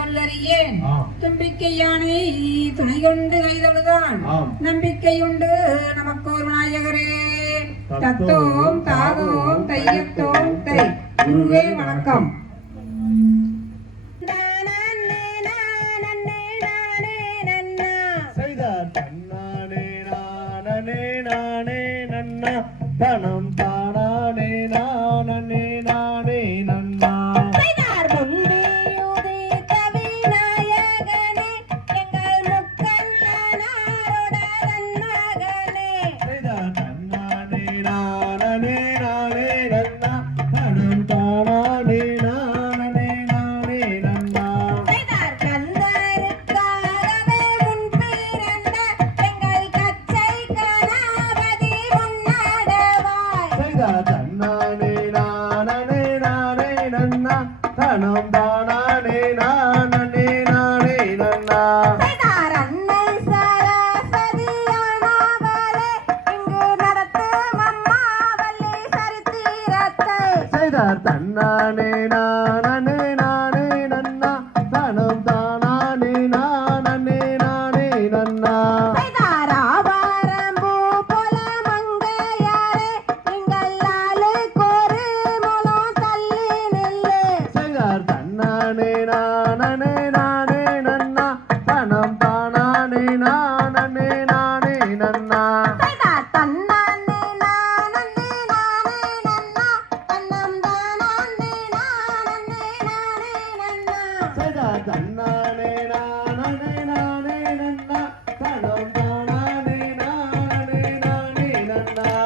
சொல்லறியேன். தும்பிக்கையானை துணை கொண்டு கைதொழுதான் நம்பிக்கையுண்டு நமக்கு ஒரு நாயகரே. தத்தோம் தாகோம் தையத்தோம் தை. குருவே வணக்கம். தனம் தானே நானே நானே நன்னா தன்னானே நானே நானே நன்னா தனம் தானே நானே நானே நன்னா ராபாரம்பூ போல மங்கையாரே எங்களாலே கோரு மூலம் தள்ளி நில்லு. தன்னானே நானே நானே நன்னா தனம் தானே நானே நானே நன்னா தன்னானே நானே நானே நன்னா தனம் தானே நானே நானே நன்னா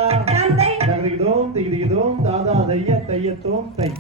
தகதிகிதோம் திகிதிகிதோம் தாதா தைய தையத்தோம் தை.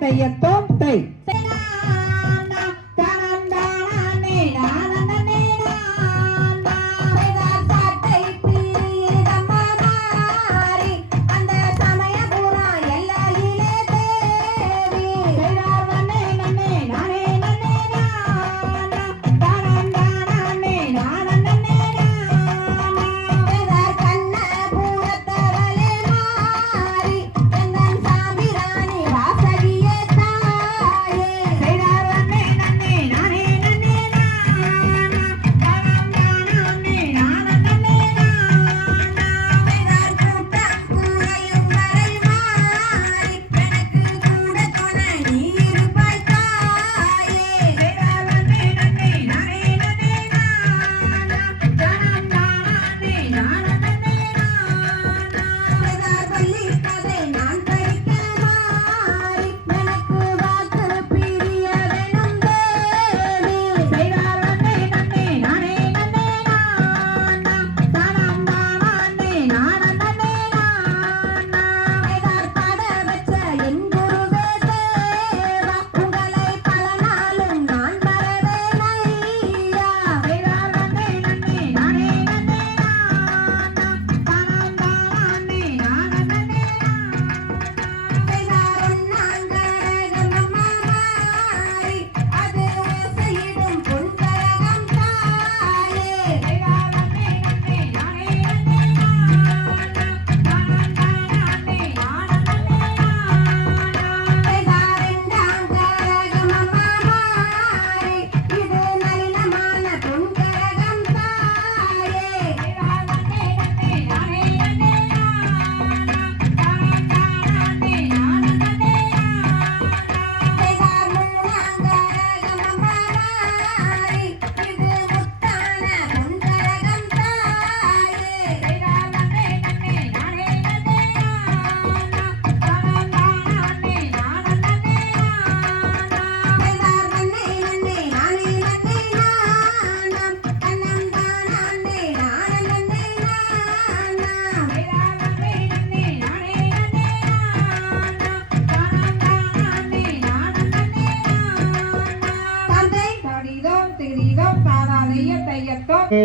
தையத்தோம் தை. அந்த சமய பூரா எல்லா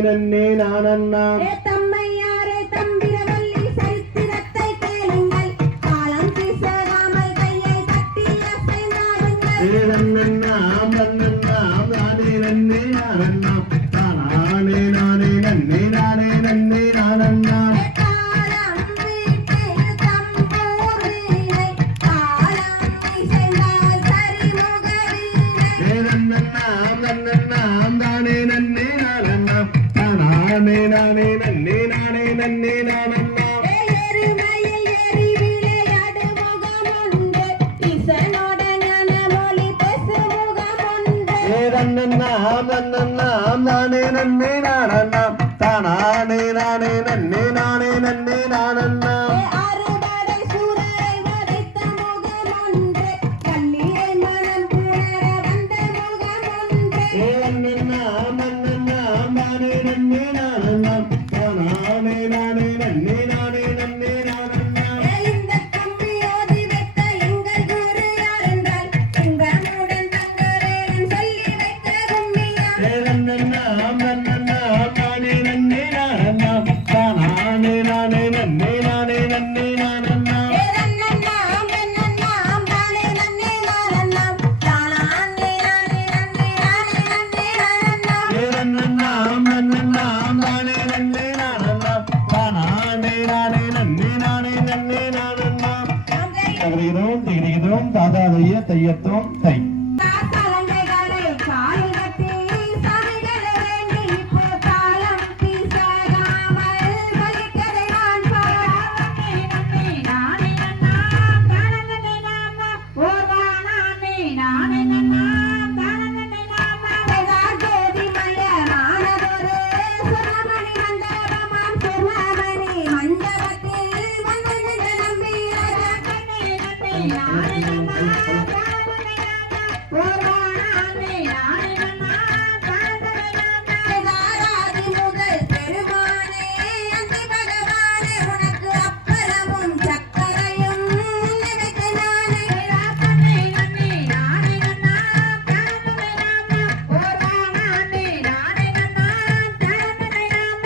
நன்னே நானண்ணா ஏ தம்மையாரே தம்பிரவல்லி சரித்திரத்தை கேளுங்கள் காலம் பேசாமல் கையை தட்டி அசைந்தாடுங்கள் நன்னண்ணாம் நன்னண்ணாம் நானே நன்னே நானண்ணாம் தானே நானே நன்னே நானே நன்னே நானண்ணா காலம் வீட்டில் தம்பூர் வீணை காலம் இசைந்தால் சரிமுக வீணை நன்னண்ணாம் நன்னண்ணாம் தானே நன்னே நானண்ணாம் தானே நானே நன்னே நானே நன்னே நானண்ணா எருமையில் ஏறி விளையாடு முகமொன்று இசனோட ஞானமொழி பேசு முகமொன்று நன்னண்ணாம் நன்னண்ணாம் தானே நன்னே நானண்ணாம் தானே நானே நன்னே நானே நன்னே நானண்ணா அறுபடை சூரரை வதைத்த முகமொன்று கண்ணீரை மனம் புணர வந்த முகமொன்று நன்னண்ணாம் நன்னண்ணாம் தானே நன்னே நானண்ணாம் தானே நானே நன்னே நானே நன்னே நானண்ணா இந்த கம்பி ஓதி வைத்த எங்கள் குரு யார் என்றால் எங்களுடன் தங்கரேன் சொல்லி வைத்த கும்மியார் நன்னண்ணாம் நன்னண்ணாம் தானே நன்னே நானண்ணாம் தானே நானே நன்னே நானே நன்னே நானண்ணா நன்னண்ணாம் நன்னண்ணாம் தானே நன்னே நானண்ணாம் தானே நானே நன்னே நானே நன்னே நானண்ணாம் நன்னண்ணாம் நன்னண்ணாம் தானே நன்னே நானண்ணாம் தானே நானே நன்னே நானே நன்னே நானண்ணா தகரிகிறோம் திகிரிகிறோம் தாதா தைய தையத்தோம் தை காலங்கைகளை காலில் கட்டி சாமிகளை வேண்டி இப்போ காலம் பீசாகாமல் வலிக்கதை நான் பாராமே நன்னே நானே நன்னாம் தானே நாம ஓதானே நானே நன்னாம் தானே நாம ஜோதி மயமானதொரு சுரமணி மண்டபமாம் சுரமணி மண்டபத்தில் வந்து நம்பி நன்னே நானே நன்னாம் முதல் பெருமானே அந்த பகவானே உனக்கு அப்பளமும் சக்கரையும் நினைத்து நானே நன்னே நானே நன்னாம் தானே நாம ஓரானே நானே நன்னாம் தானே நாம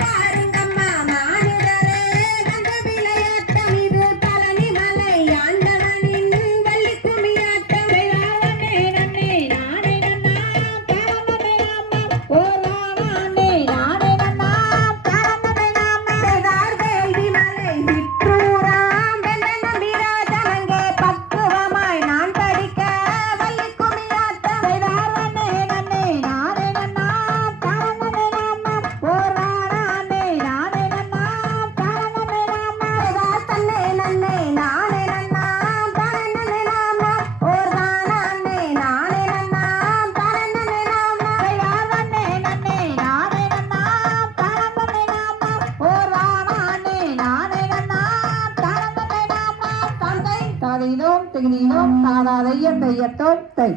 பாருங்கம்மா மானுடரே அந்த விளையாட்டம் இது பழனிமலை ஆண்டவனின் வள்ளி கும்மியாட்டம் நன்னே நானே நன்னாம் தானே நாம ஓரானே நானே நன்னாம் தானே நாம வேள்வி மலை சிற்றூராம் வெள்ள நம்பிராஜனங்கே பக்குவமாய் நான் படிக்க வள்ளி கும்மியாட்டம் நன்னே நானே நன்னாம் தானே நாம ஓரானே நானே நன்னாம் தானே நாம தன்னே நன்னே நானே நன்னாம் தானே நாம ஓரானே நானே நன்னாம் தானே நாம நன்னே நானே நன்னாம் தானே நாம ஓரானே நானே நன்னாம் தானே நாம தந்தை தாதினோம் திகினோம் தாதாதைய தையத்தோம் தை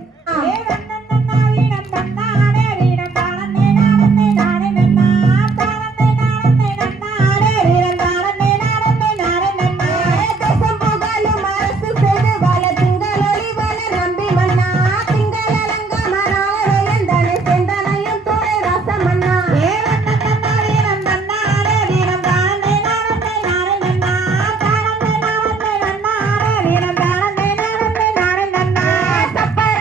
சப்பர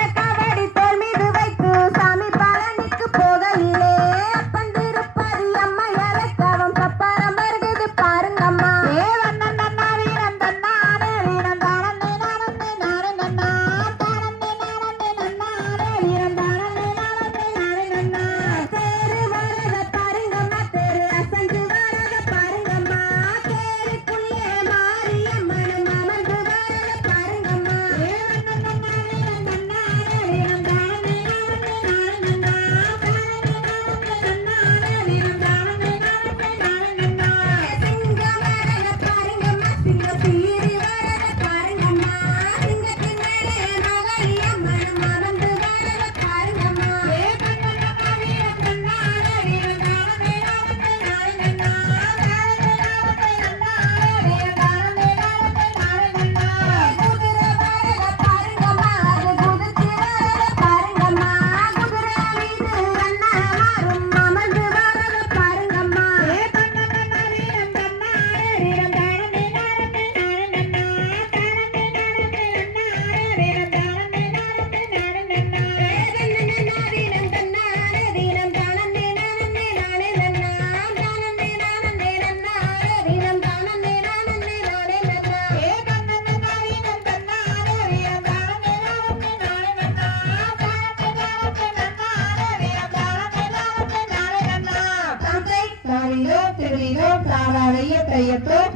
தகுதிதோம் திகுதிதோம் தாராதைய தையத்தோம்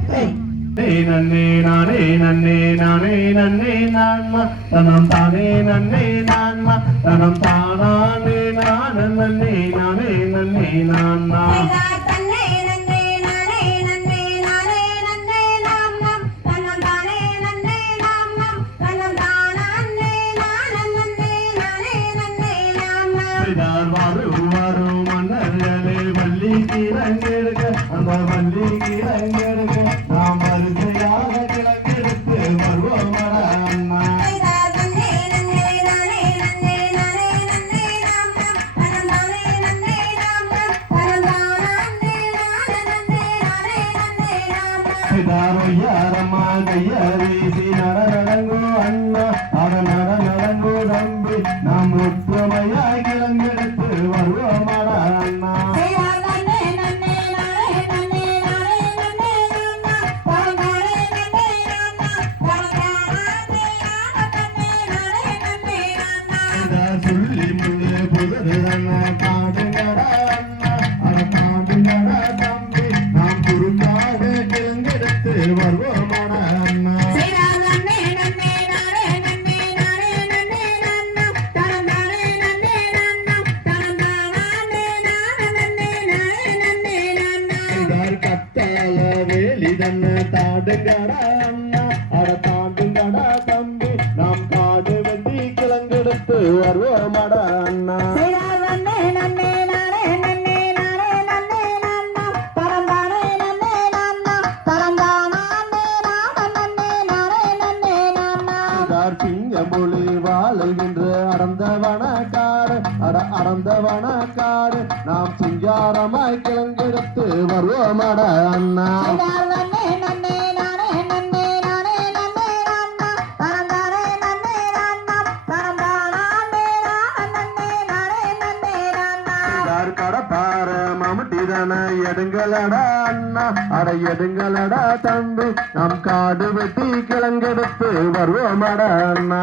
தை நன்னே நானே நன்னே நானே நன்னே நான்மா தனம் தானே நன்னே நான்மா தனம் தானே நான நன்னே நானே நன்னே நான்மா தன்னே நன்னே நானே நன்னே நானே நன்னே நாம் நாம் தன்னம் தானே நன்னே நாம் நாம் தன்னம் தானே நானே நன்னே நானே நன்னே நாம் நாம் வரும் மன்னர்களே வள்ளி கிழங்கெடுக்க அந்த வள்ளி கிழங்கெடுக்க நாம் வரிசையாக கிழங்கெடுத்து வருவோம் அண்ணா தன்னே நன்னே நானே நன்னே நானே நன்னே நாம் நாம் தன்னம் தானே நன்னே நாம் நாம் தன்னம் தானே நானே நன்னே நானே நன்னே நாம் நாம் யாரம்மா கையரிசி நடங்கோ அண்ணா அட நடங்கோ தம்பி நாம் ஒற்றுமையாய் கிழங்கெடுத்து வருவோம் அண்ணா தன்னே நன்னே நானே நன்னே நானே நன்னே நாம் நாம் தன்னம் தானே நன்னே நாம் நாம் தன்னம் தானே நானே நன்னே நாம் நாம் சொல்லி முள்ளு புதரு அண்ணா காடுங்கடா அண்ணா அட காடுங்கடா தம்பி நாம் குறுக்காக கிழங்கெடுத்து வருவோம் அண்ணா நன்னே நன்னே நானே நன்னே நானே நன்னே நாம் நாம் தன்னம் தானே நன்னே நாம் நாம் தன்னம் தானே நானே நன்னே நானே நன்னே நாம் நாம் கத்தால வேலி தன்ன தாடுங்கடா அண்ணா அட தாண்டுங்கடா தம்பி நாம் காடு வெட்டி கிழங்கெடுத்து வருவோம் அண்ணா நன்னே நன்னே நானே நன்னே நானே நன்னே நாம் நாம் தன்னம் தானே நன்னே நாம் நாம் தன்னம் தானே நானே நன்னே நானே நன்னே நாம் நாம் சிங்கமொழி வாழுகின்ற அறந்தவனக்காடு அறந்தவனக்காடு நாம் சிங்காரமாய் கிழங்கெடுத்து வருவோம் அண்ணா நன்னே நன்னே நானே நன்னே நானே நன்னே நாம் நாம் தன்னம் தானே நன்னே நாம் நாம் தன்னம் தானே நானே நன்னே நானே நன்னே நாம் நாம் கடப்பார மம்முட்டிதன எடுங்களடா அண்ணா அட எடுங்களடா தம்பி நம் காடு வெட்டி கிழங்கெடுத்து வருவோம் அண்ணா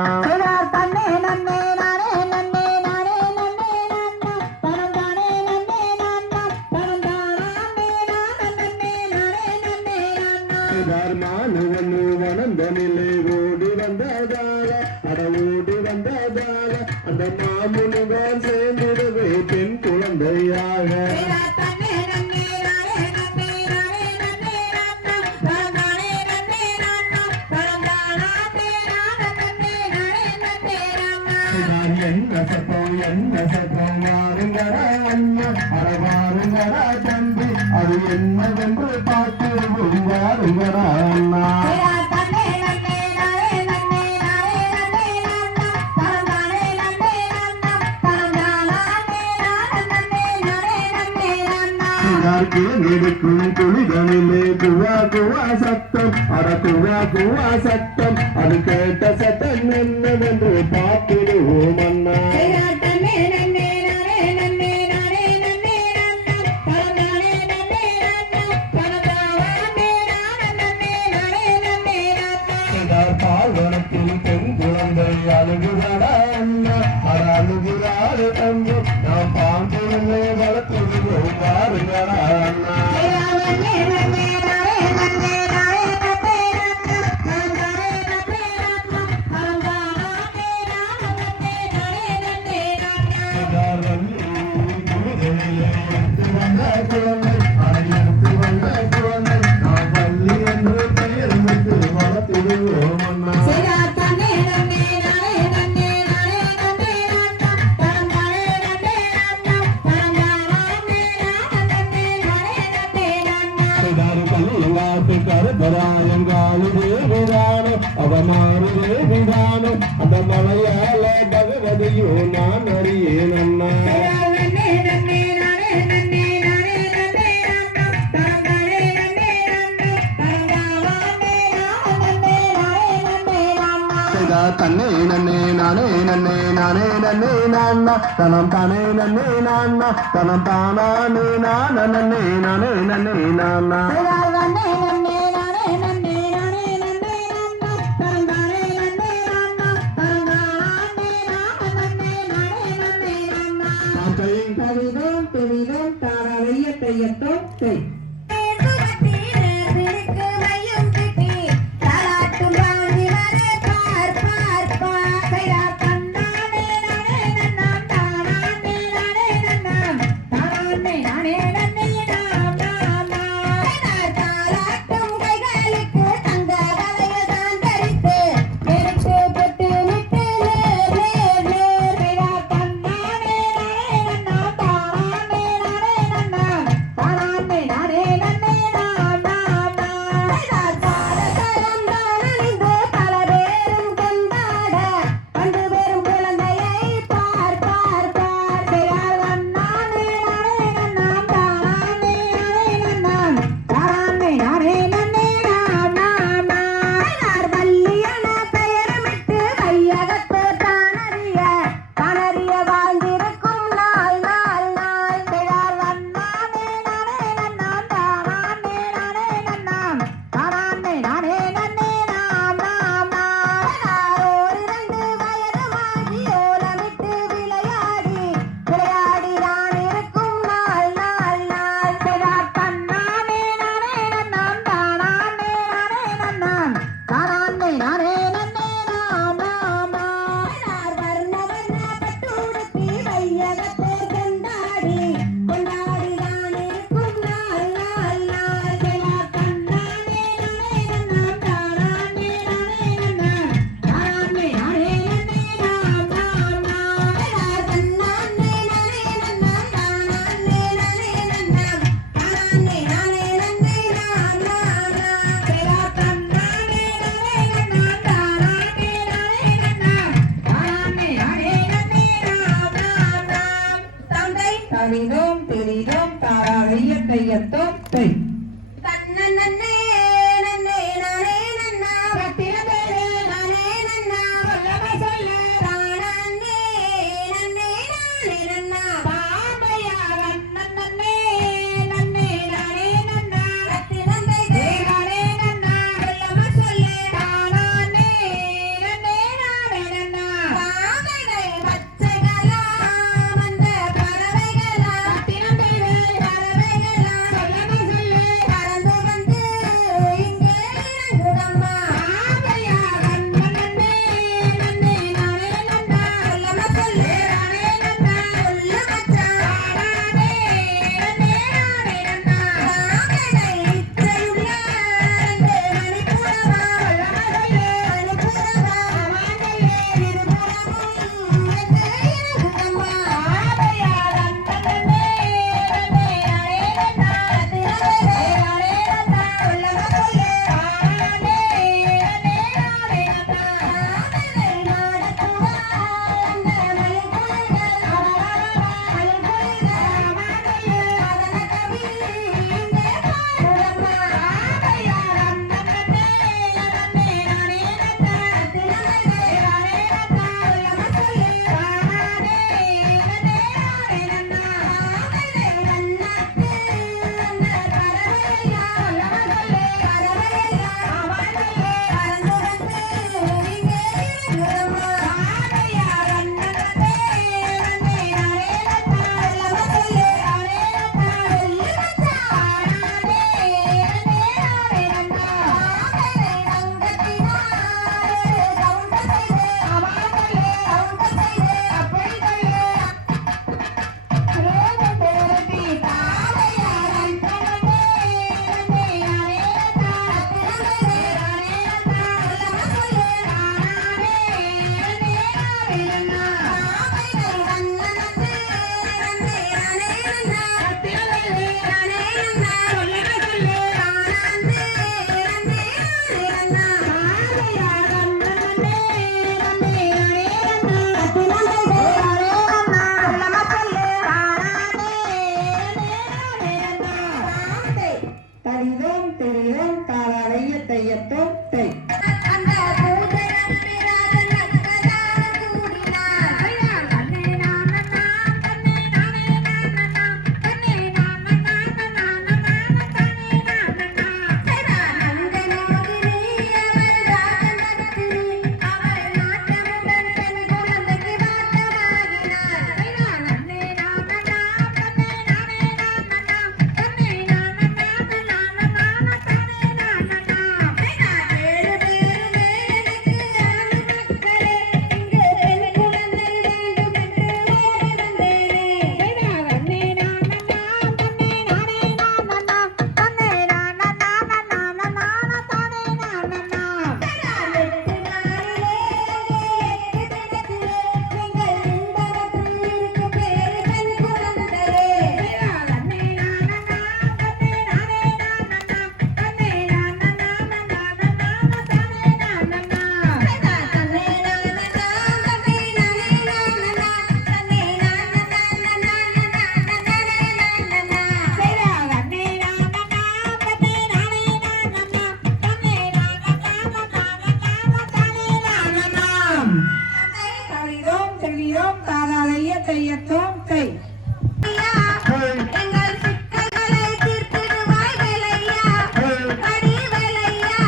தன்னே நன்னே நானே நன்னே நானே நன்னே நாம் நாம் தன்னம் தானே நன்னே நாம் நாம் தன்னம் தானே நானே நன்னே நாம் நாம் மானுவனு வனந்தனிலே ஓடி வந்ததால அட ஓடி வந்ததால அந்த மாமுனிவன் சேர்ந்திடவே பெண் குழந்தையாக தன்னே நன்னே நானே நன்னே நானே நன்னே நாம் நாம் தன்னம் தானே நன்னே நாம் நாம் தன்னம் தானே நானே நன்னே நாம் நாம் என்ன சத்தம் வாருங்கடா அண்ணா அட வாருங்கடா தம்பி அது என்னவென்று பார்த்துருவோம் வாருங்கடா அண்ணா தன்னே நன்னே நானே நன்னே நானே நன்னே நாம் நாம் தன்னம் தானே நன்னே நாம் நாம் தன்னம் தானே நன்னே நன்னே நாம் நாம் இருக்கும் துளிகளிலே குவா குவா சத்தம் அட குவா குவா சத்தம் அது கேட்ட சத்தம் என்னவென்று பார்த்துருவோம் அண்ணா தன்னே நன்னே நானே நன்னே நானே நன்னே நாம் நாம் தன்னம் தானே நன்னே நாம் நாம் தன்னம் தானே நன்னே நாம் நாம் பால்வனத்தில் பெண் குழந்தை அழுகுறடா அண்ணா அட அழுகுறாரு தம்பி நாம் பாம்புகளை வளர்த்துடுவோம் வாருங்கடா அண்ணா நன்னே நன்னே நானே நன்னே நானே நன்னே நாம் நாம் தன்னம் தானே நன்னே நாம் நாம் தன்னம் தானே நன்னே நாம் தன்னே நன்னே நானே நன்னே நானே நன்னே நாம் நாம் தன்னம் தானே நன்னே நாம் நாம் தன்னம் தானே நன்னே நாம் நாம் கருப்பராயங்காலு தேவிதானோ அவமாறு தேவிதானோ அந்த மலையாள பகவதியோ நான் அறியேன் அண்ணா நன்னே நன்னே நானே நன்னே நானே நன்னே நாம் நாம் தன்னம் தானே நன்னே நாம் நாம் தன்னம் தானே நன்னே நாம் நாம் தன்னே நன்னே நானே நன்னே நானே நன்னே நான்னா தனம் தானே நன்னே நான்னா தனம் தானே நான நன்னே நானே நன்னே நான்னா நன்னே நன்னே நானே நன்னே நானே நன்னே நாம் நாம் தன்னம் தானே நன்னே நாம் நாம் தன்னம் தானே நன்னே நானே நன்னே நாம் நாம் தவிதோம் தாராதைய தையத்தோம் தை தை தன்னன்னே நன்னே நானே நன்னா ரத்தினவேலே நானே நன்னா சொல்லவ சொல்லு தானன்னே நன்னே நானே நன்னா பாமையார் நன்னே நன்னே நானே நன்னா ரத்தினந்தை நானே நன்னா சொல்லவ சொல்லு தானே நன்னே நானே நன்னா பாவைகள் பச்சைகளா வந்த பறவைகளா ரத்தினவேலே பறவைகளா சொல்லவ சொல்லு பறந்து வந்து இங்கே இறங்குதம்மா பாமையார் நன்னே நன்னே நானே நன்னா சொல்லவ சொல்லு நானே நன்னா சொல்லு மச்சான் தானே நன்னே நானே நன்னா பாவைகள் இச்சையுள்ள ரெண்டு மணிப்புறவா மணிப்புறவா மாங்கல்யே இருபுறமும் எங்கே இறங்குதம்மா பாமையார் நன்னே நன்னே நானே நன்னா ரத்தினவேலே நானே நன்னா சொல்லவ சொல்லு தானே நன்னே நானே நன்னா பாவைகள் மாடத்துவா அந்த மயில்குயில்கள் மயில்குயில்கள் மாங்கல்யே மதன கவி இங்கே பாடுதம்மா பாமையார் நன்னே நன்னே நானே நன்னா ரத்தினவேலே நானே நன்னா சொல்லவ சொல்லு தானே நன்னே நானே நன்னா பாவைகள் வண்ணத்து அந்த பறவையா பறவையா மாங்கல்யே பறந்து வந்து இங்கே இறங்குதம்மா பாமையார் நன்னே நன்னே நானே நன்னா சொல்லவ சொல்லு நானே நன்னா சொல்லு மச்சான் தானே நன்னே நானே நன்னா பாவைகள் தங்கத்தினாலே கவுண்ட செய்து மாங்கல்யே கவுண்ட செய்து அப்படிகளே ரோஜ போரதி பாவையார் நன்னே நன்னே நானே நன்னா ரத்தினவேலே நானே நன்னா சொல்லவ சொல்லு தானே நன்னே நானே நன்னா பாவைகள் வண்ணனத்து நன்னே நானே நன்னா ரத்தினவேலே நானே நன்னா சொல்லவ சொல்லு தானே நன்னே நானே நன்னா பாமையார் நன்னே நன்னே நானே நன்னா ரத்தினவேலே நானே நன்னா சொல்லவ சொல்லு தானே தரிதோம் தெரிதோம் தாராளைய தையத்தோம் தை அந்த பூதரம் பிறாத நக்கதான கூடினார் தன்னே நானே தன்னே நானே நானே தன்னே நானே நானே தன்னே நானே நந்தனோகினி அவள் ராஜநர்த்தினி அவள் நாட்டமுடன் பெண் குழந்தைக்கு வாட்டமாகினார் தன்னே நானே தன்னே நானே தன்னே நானே ஏழு பேரு வேலைக்கு ஆண் மக்களே இங்கு பெண் குழந்தை வேண்டும் என்று ஓடி வந்தேனே எட்டு நாளிலே எட்டு தினத்திலே எங்கள் இன்பத்தில் இருக்கும் பேரு பெண் குழந்தையே தரிதோம் தெரிதோம் தாராளைய தையத்தோம் தை எங்கள் சிக்கல்களை தீர்த்திடுவாய் வேலையா அடி வேலையா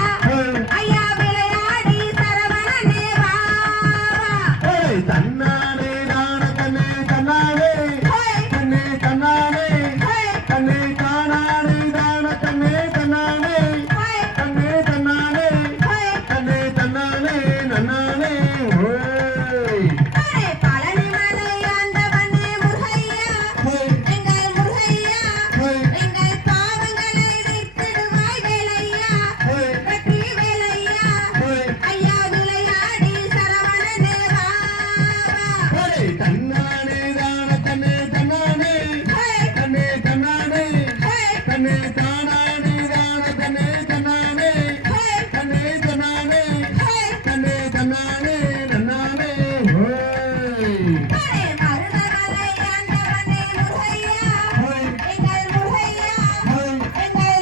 ஐயா விளையாடி சரவணனே வா தன்னானே நான தன்னே தன்னானே தன்னே தன்னானே தன்னே தானானே தான தன்னே தன்னானே தன்னே தன்னானே தன்னே தன்னானே நன்னானே ஓய் பழனி மலை ஆண்டவனே முருகையா எங்கள் முருகையா எங்கள் பாவங்களை தீர்த்திடுவாய் வேலையா வெற்றி வேலையா ஐயா விளையாடி சரவணனே வா தன்னானே தான தன்னே தன்னானே தன்னே தன்னானே தன்னே தானானே தான தன்னே தன்னானே தன்னே தன்னானே தன்னே தன்னானே நன்னானே ஓய் மருதமலை ஆண்டவனே முருகையா எங்கள் முருகையா எங்கள்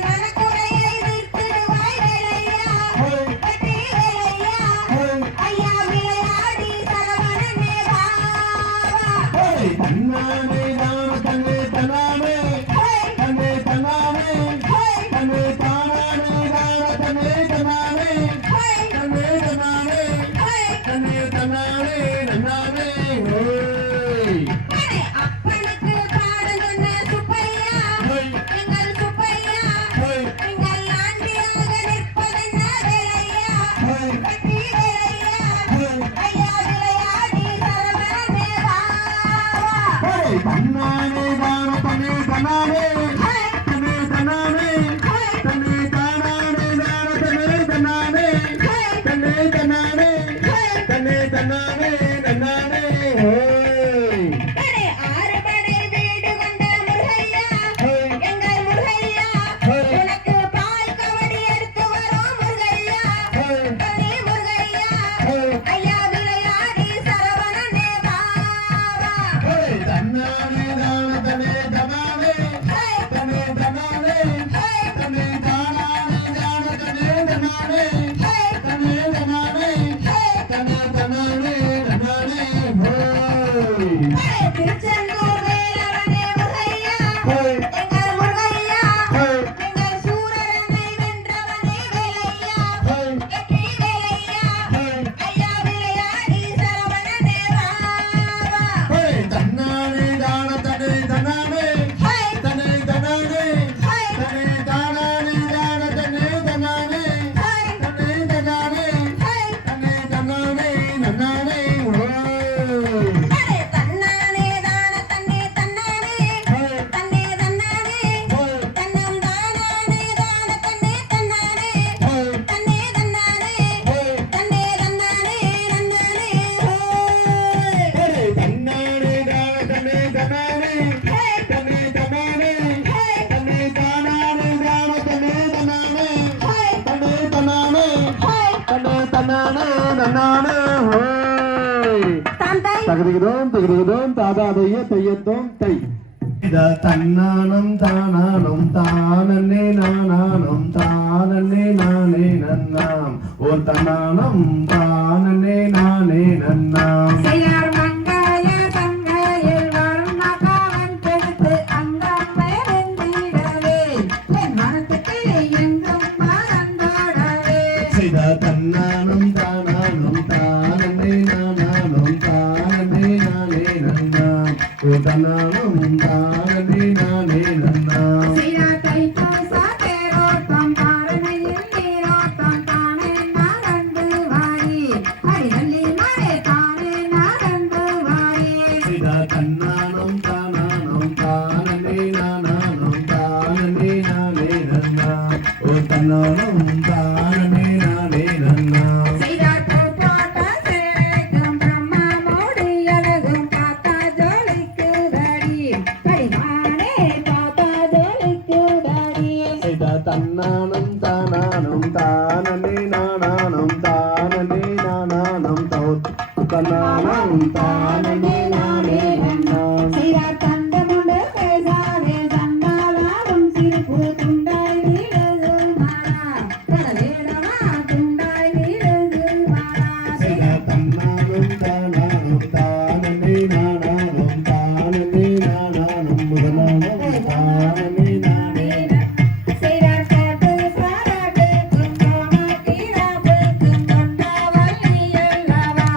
நன்னானே நன்னானே ஹோய் தந்தை தகதிகிதோம் தாதாதைய தையத்தோம் தை தன்னானம் தானானம் தானே நானானம் தானே நானே நன்னாம் ஓ தன்னானம் தானே நானே நன்னாம் செய்யார் மங்காய தங்கையில் வரும் மகாவன் கெடுத்து அங்கம் வெந்திடவே என் மனத்துக்கு எங்கும் மறந்தாடவே செய்த தன்னானம் தானானம் தானே நானானம் தானே நானே நன்னாம் ஓ தன்னானம் தானே நானே நன்னாம் செய்யார் தைப்பூச தேரோட்டம் தாரணையில் நீரோட்டம் தானே நடந்து வாரி அடிநல்லி மழை தானே நடந்து வாரி செய்த தன்னானம் தானானம் தானே நானானம் தானே நானே நன்னாம் ஓ தன்னானம் தானே நானே நன்னாம் செய்தார் போட்ட சேரைக்கும் பிரம்மமோடு அழகும் பார்த்தா ஜோலிக்கு தடி படிமானே பார்த்தா ஜோலிக்கு தடி செய்த தன்னானம் தானானம் தானே நானானம் தானே நானானம் தன்னானம் தானே நானே நன்னாம் செய்தார் தந்தமுண்டு பேசாதே சண்டாளாடும் சிரிப்பு துண்டாய் வீழுது மாறா கடவேடமா துண்டாய் வீழுது மாறா செய்த தன்னானம் தானானம் தானே நானானம் தானே நானானம் முதலானம் தானே நானே செய்தார் காட்டு பாராட்டுக்கும் கோமாட்டிராப்புக்கும் கொண்டவள்ளி அல்லவா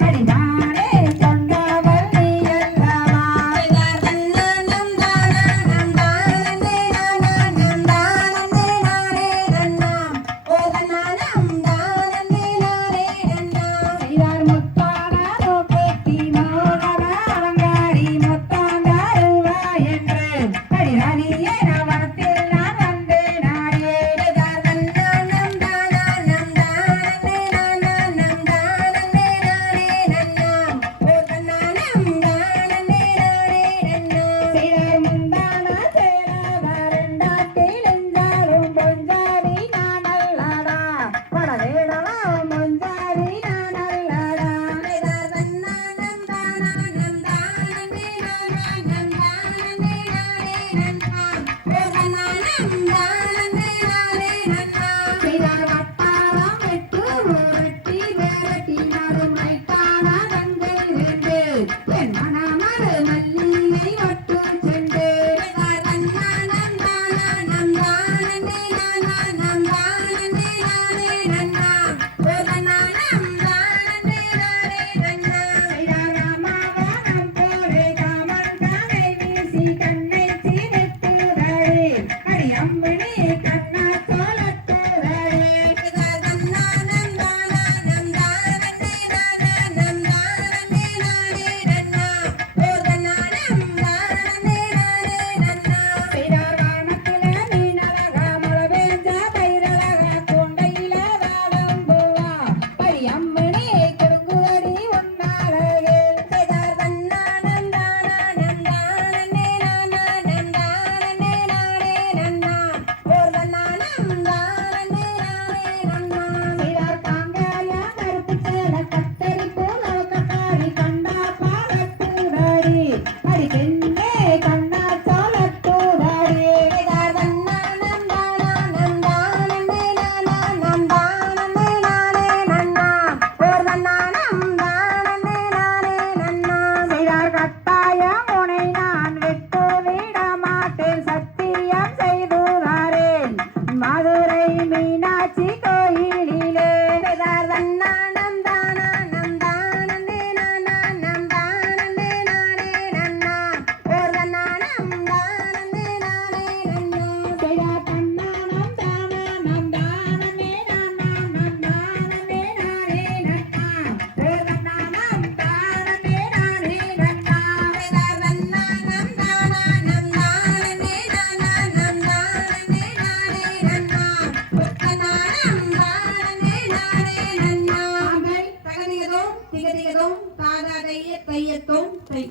அடிமானே கொண்டவள்ளி அல்லவா செய்தார் தன்னானம் தானானம் தானே நானானம் தானே நானே நன்னாம் ஓ தன்னானம் தானே நானே நன்னாம் செய்தார் முத்தான மூக்குத்தி மோகன அலங்காரி முத்தாந்தாருவா என்று அடிராணியே நவனத்தில் நான் வந்தேனாரே செய்தார் தன்னானம் தானானம் தானே நானானம் தானே நானே நன்னாம் ஓ தன்னானம் தானே நானே நன்னாம் செய்தார் முந்தான சேரவரண்டாட்டில் என்றாலும் பொஞ்சாரி நான் அல்லடா படவேடவா மொஞ்சாரி நான் அல்லடா செய்தார் தன்னானம் தானானம் தானே நானானம் தானே நானே நன்னாம் ஓ தன்னானம் தானே நானே நன்னாம் செய்தார் வட்டாரம் விட்டு ஊரட்டி வேரட்டி நறுமைத்தான தங்கை வேண்டு என் மனமரு மல்லிகை ஒட்டு சென்று செய்தார் தன்னானம் தானானம் தானே நானானம் தானே நானே நன்னாம் ஓ தன்னானம் தானே நானே நன்னாம் செய்தார் ராமாவனம் போலே காமன் கனை வீசி கண்ணை சீரித்துதழே அடி அம்பினி கண்ணா சோழத்துதழே செய்தார் தன்னானம் தானானம் தானே நானானம் தானே நானே நன்னாம் ஓ தன்னானம் தானே நானே நன்னாம் செய்தார் வானத்தில மீனழகா மழை பெஞ்ச பயிரழகா கொண்டையில வாழும் பூவா படி அம்பினி கொடுங்குவடி ஒன்னாழகே செய்தார் தன்னானம் தானானம் தானே நானானம் தானே நானே நன்னாம் ஓ தன்னானம் தானே நானே நன்னாம் செய்தார் காங்காய கருப்பு சேல கத்தரிப்பு நவக்கட்டாரி கண்டா பாலத்துதாரி அடி பெண்ணே கண்ணா சோழத்துதாரி செய்தார் தன்னானம் தானானம் தானே நானானம் தானே நானே நன்னாம் ஓ தன்னானம் தானே நானே நன்னாம் செய்தார் கட்டாயம் உனை நான் விட்டு விட மாட்டேன் சத்தியம் செய்துதாரேன் மதுரை மீனாட்சி கோயிலிலே செய்தார் தன்னானம் தானானம் தானே நானானம் தானே நானே நன்னாம் ஓ தன்னானம் தானே நானே நன்னாம் செய்தார் தன்னானம் தானானம் தானமே நானானம் தானமே நானே நன்னா ஓ தன்னானம் தானமே நானே நன்னா செய்தார் தன்னானம் தானானம் தானே நானானம் தானே நானே நன்னாம் ஓ தன்னானம் தானே நானே நன்னாம் ஆமை தகதிகதோம் திகதிகதோம் தாதாதைய தையத்தோம் தை